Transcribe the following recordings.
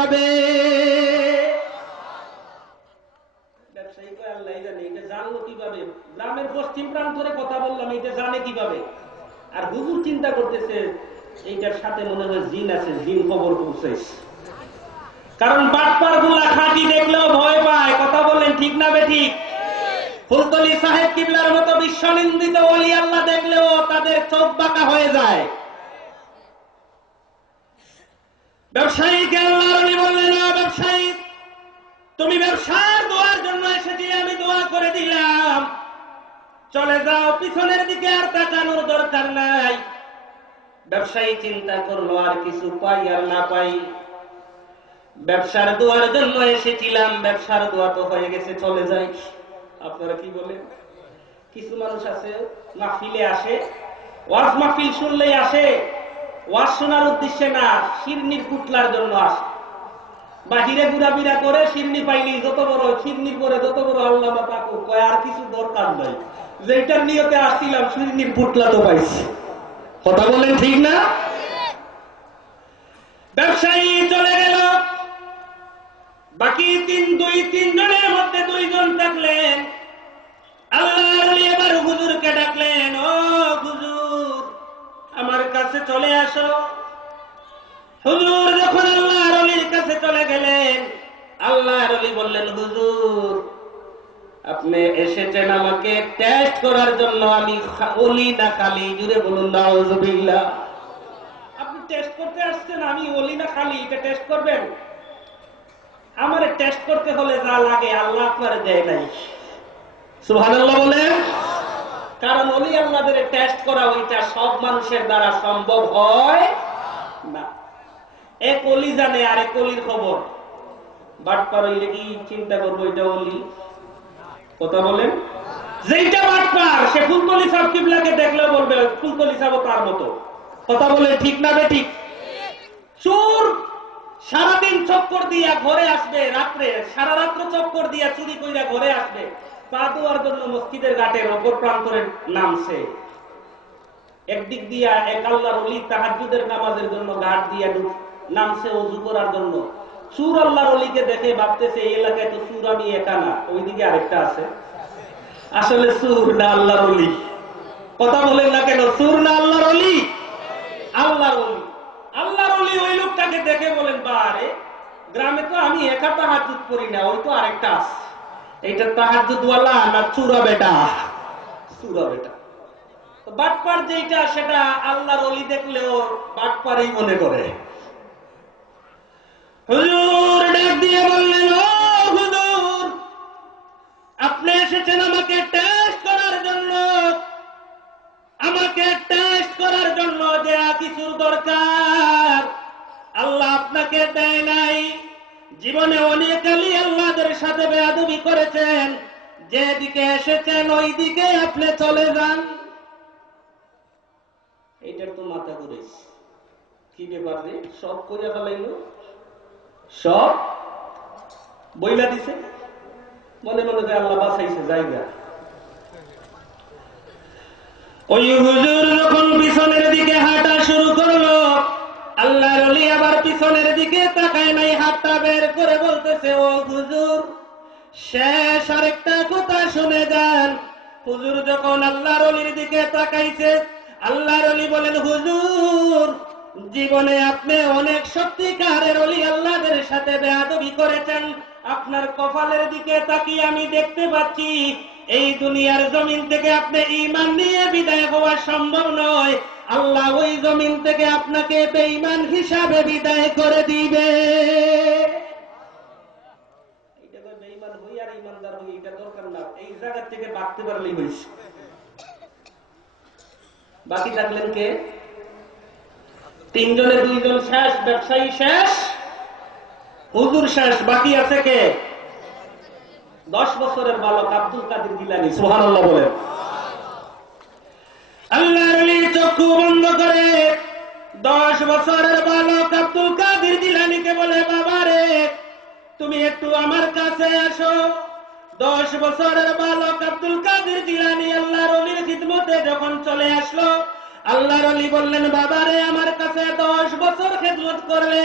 যাবে। ব্যবসায়ী কয় আল্লাহ জানে, এটা জানলো কিভাবে? গ্রামের পশ্চিম প্রান্তরে কথা বললাম, এটা জানে কিভাবে? আর হুজুর চিন্তা করতেছে এইটার সাথে মনে হয় জিন আছে, জিন খবর পৌঁছেছে। কারণ বাটপার গুলা খাঁটি দেখলেও ভয় পায়। কথা বললেন ঠিক না বেঠিক? ফুলতলি সাহেব কিবলার মতো বিশ্বনিন্দিত ওলি আল্লাহ দেখলেও তাদের চোখ বাঁকা হয়ে যায়। ব্যবসায়ীকে আল্লাহর ওলি বললেন, ব্যবসায়ী তুমি ব্যবসার দোয়ার জন্য এসেছিলে, আমি দোয়া করে দিলাম, চলে যাও, পিছনের দিকে আর তাকানোর দরকার নাই। ব্যবসায়ী চিন্তা করলো আর কিছু পাই আর না পাই, ব্যবসার দোয়ার জন্য এসেছিলাম, ব্যবসার দোয়া তো হয়ে গেছে, চলে যাই। আপনারা কি বলেন? কিছু মানুষ আছে মাহফিলে আসে, ওয়াজ মাহফিল শুনলেই আসে, ওয়াজ শোনার উদ্দেশ্যে না, শিরনির পুটলার জন্য আসে। বাহিরে ঘুরাফিরা করে, শিরনি পাইনি যত বড়, শিরনির পরে যত বড় আল্লাহ পাকু কয় আর কিছু দরকার নাই, যেটার নিয়তে আসছিলাম শিরনির পুটলা তো পাইছি। কথা বলেন ঠিক না? ব্যবসায়ী চলে গেল, বাকি দুই তিনজনের মধ্যে দুইজন থাকলেন। আল্লাহর ওলি এবার হুজুরকে ডাকলেন, ও হুজুর আমার কাছে চলে আসো। হুজুর যখন আল্লাহর ওলির কাছে চলে গেলেন, আল্লাহর ওলি বললেন, হুজুর আপনি এসেছেন আমাকে টেস্ট করার জন্য, আমি ওলি না খালি? জুড়ে বলুন নাউযুবিল্লাহ। আপনি টেস্ট করতে আসছেন, আমি ওলি না খালি এটা টেস্ট করবেন? আমারে টেস্ট করতে হলে যা লাগে আল্লাহ আপনার দেয় নাই। সুবহানাল্লাহ বলেন। কারণ ওলি আল্লাহদের টেস্ট করা ওইটা সব মানুষের দ্বারা সম্ভব হয় না। এক ওলি জানে আর এক ওলির খবর। বাটপার হইলে কি চিন্তা করবো এটা ওলি? কথা বলেন। যেইটা বাটপার সে ফুলতলি সাহেব কিবলাকে দেখলেও বলবে ফুলতলি সাহেব তার মতো। কথা বলে ঠিক না বেঠিক? চোর সারাদিন চক্কর দিয়া ঘরে আসবে, রাত্রে সারা রাত্র চক্কর দিয়া চুরি কইরা ঘরে আসবে, পা ধোয়ার জন্য মসজিদের ঘাটের অপর প্রান্তরে নামছে। একদিক দিয়া এক আল্লাহর ওলি তাহাজ্জুদের নামাজের জন্য ঘাট দিয়া নামছে ওযু করার জন্য। চোর আল্লাহর ওলিকে দেখে ভাবতেছে এই এলাকায় তো চোর আমি একা না, ওইদিকে আরেকটা আছে। আসলে চোর না আল্লাহর ওলি? কথা বলেন না কেন? চোর না আল্লাহর ওলি? আল্লাহর ওলি। আল্লাহর ওলি ওই লোকটাকে দেখে বলেন, বারে গ্রামে তো আমি একা তাহাজ্জুদ করি না, ওই তো আরেকটা আছে। এইটা তাহাজ্জুদ ওয়ালা না চুরা বেটা? চুরা বেটা। বাটপার যেটা সেটা আল্লাহর ওলি দেখলেও বাটপারই মনে করে। হুজুর ডাক দিয়ে বললেন, ও হুজুর আপনি এসেছেন আমাকে টেস্ট করার জন্য, আমাকে টেস্ট করার জন্য যা কিছুর দরকার আল্লাহ আপনাকে দেয় নাই। জীবনে অনেক আলী আল্লাহদের সাথে বেয়াদবি করেছেন, যেদিকে এসেছেন ওই দিকে আপনি চলে যান। এইটার তো মাথা ঘুরেছে, কি ব্যাপার রে? সব করে ফেলাইল, সব বইলা দিছে, মনে মনে যে আল্লাহ বাঁচাইছে জায়গা। ওই হুজুর যখন পিছনের দিকে হাঁটা শুরু করলো, আল্লাহর ওলি আবার পিছনের দিকে তাকায় নাই, হাতটা বের করে বলতেছে, ও হুজুর শেষ আরেকটা কথা শুনে যান। হুজুর যখন আল্লাহর ওলির দিকে তাকাইছে, আল্লাহর ওলি বলেন, হুজুর জীবনে আপনি অনেক সত্যিকারের ওলি আল্লাহদের সাথে বেয়াদবি করেছেন। আপনার কপালের দিকে তাকিয়ে আমি দেখতে পাচ্ছি এই দুনিয়ার জমিন থেকে আপনি ঈমান নিয়ে বিদায় হওয়া সম্ভব নয়। আল্লাহ ওই জমিন থেকে আপনাকে বেঈমান হিসাবে বিদায় করে দিবে। এটা বেঈমান হই আর ঈমানদার হই এটা দরকার না, এই জায়গা থেকে বাঁচতে পারলেই হইছে। বাকি থাকলেন কে? তিনজনে দুইজন শেষ, ব্যবসায়ী শেষ, হুজুর শেষ, বাকি আছে কে? 10 বছরের বালক আব্দুল কাদের জিলানী। সুবহানাল্লাহ বলেন। আল্লাহর ওলি চক্ষু বন্ধ করে 10 বছরের বালক আব্দুল কাদের জিলানীকে বলে, বাবা রে তুমি একটু আমার কাছে আসো। 10 বছরের বালক আব্দুল কাদের জিলানী আল্লাহর ওলির খিদমতে যখন চলে আসলো, আল্লাহর ওলি বললেন, বাবা রে আমার কাছে 10 বছর খিদমত করলে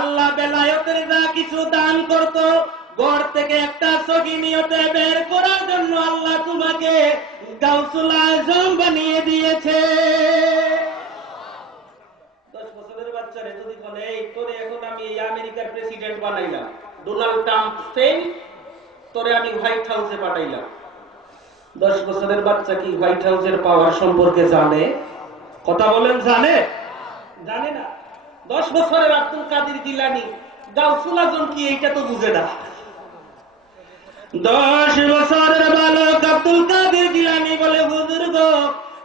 আল্লাহ বেলায়েতের কিছু দান করত, ঘর থেকে একটা সগি নিয়তে বের করার জন্য আল্লাহ তোমাকে গাউসুল আজম বানিয়ে দিয়েছে। 10 বছরের বাচ্চারে যদি বলে এই তোরে এখন আমি এই আমেরিকার প্রেসিডেন্ট বানাইলাম, ডোনাল্ড ট্রাম্প ফেল, তোরে আমি হোয়াইট হাউসে পাঠাইলাম, 10 বছরের বাচ্চা কি হোয়াইট হাউসের পাওয়ার সম্পর্কে জানে? কথা বলেন, জানে? জানে না। 10 বছরের আব্দুল কাদের জিলানী গাউসুল আজম কি এইটা তো বুঝে না। 10 বছরের বালক আব্দুল কাদের জিলানী বলে, হুজুর গো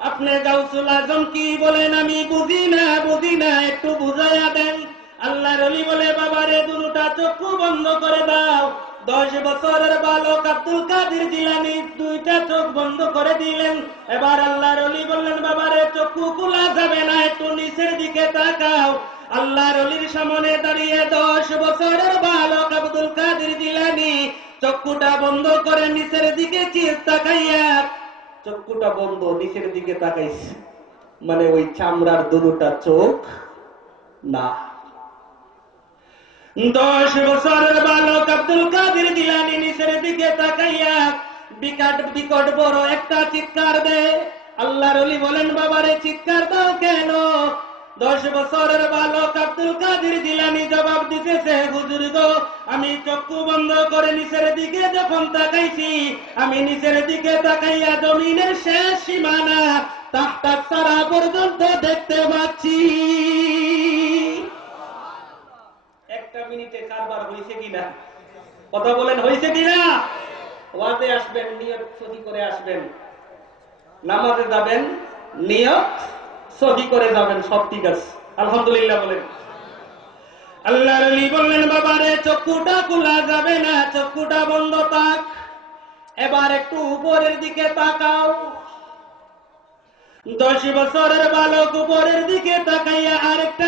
আপনি গাউসুল আজম কি বলেন আমি বুঝি না, একটু বুঝাইয়া দেন। আল্লাহর ওলি বলে, বাবারে দুটা চক্ষু বন্ধ করে দাও। 10 বছরের বালক আব্দুল কাদের জিলানী 2টা চোখ বন্ধ করে দিলেন। এবার আল্লাহর ওলি বললেন, বাবারে চক্ষু খোলা যাবে না, একটু নিচের দিকে তাকাও। আল্লাহর ওলির সামনে দাঁড়িয়ে 10 বছরের বালক আব্দুল কাদের জিলানী চক্ষুটা বন্ধ করে নিচের দিকে তাকাইয়া, চক্ষুটা বন্ধ নিচের দিকে তাকাইছে, মানে ওই চামড়ার দুটা চোখ না। 10 বছরের বালক আব্দুল কাদের জিলানী নিচের দিকে তাকাইয়া বিকট বড় একটা চিৎকার দেয়। আল্লাহর ওলি বলেন, বাবারে চিৎকার দাও কেন? 10 বছরের বালক আব্দুল কাদের জিলানী জবাব দিতেছে, হুজুর গো আমি চক্ষু বন্ধ করে নিচের দিকে যখন তাকাইছি, আমি নিচের দিকে তাকাইয়া জমিনের শেষ সীমানা তাহতার সারা পর্যন্ত দেখতে পাচ্ছি। 1 মিনিটে কারবার হয়েছে কিনা? কথা বলেন, হয়েছে কিনা? ওয়াজে আসবেন নিয়ত সহি করে আসবেন, নামাজে যাবেন নিয়ত সহি করে যাবেন, সব ঠিক আছে আলহামদুলিল্লাহ বলেন। আল্লাহর ওলি বললেন, বাবারে চক্ষুটা খোলা যাবে না, চক্ষুটা বন্ধ থাক, এবার একটু উপরের দিকে তাকাও। 10 বছরের বালক উপরের দিকে তাকাইয়া আরেকটা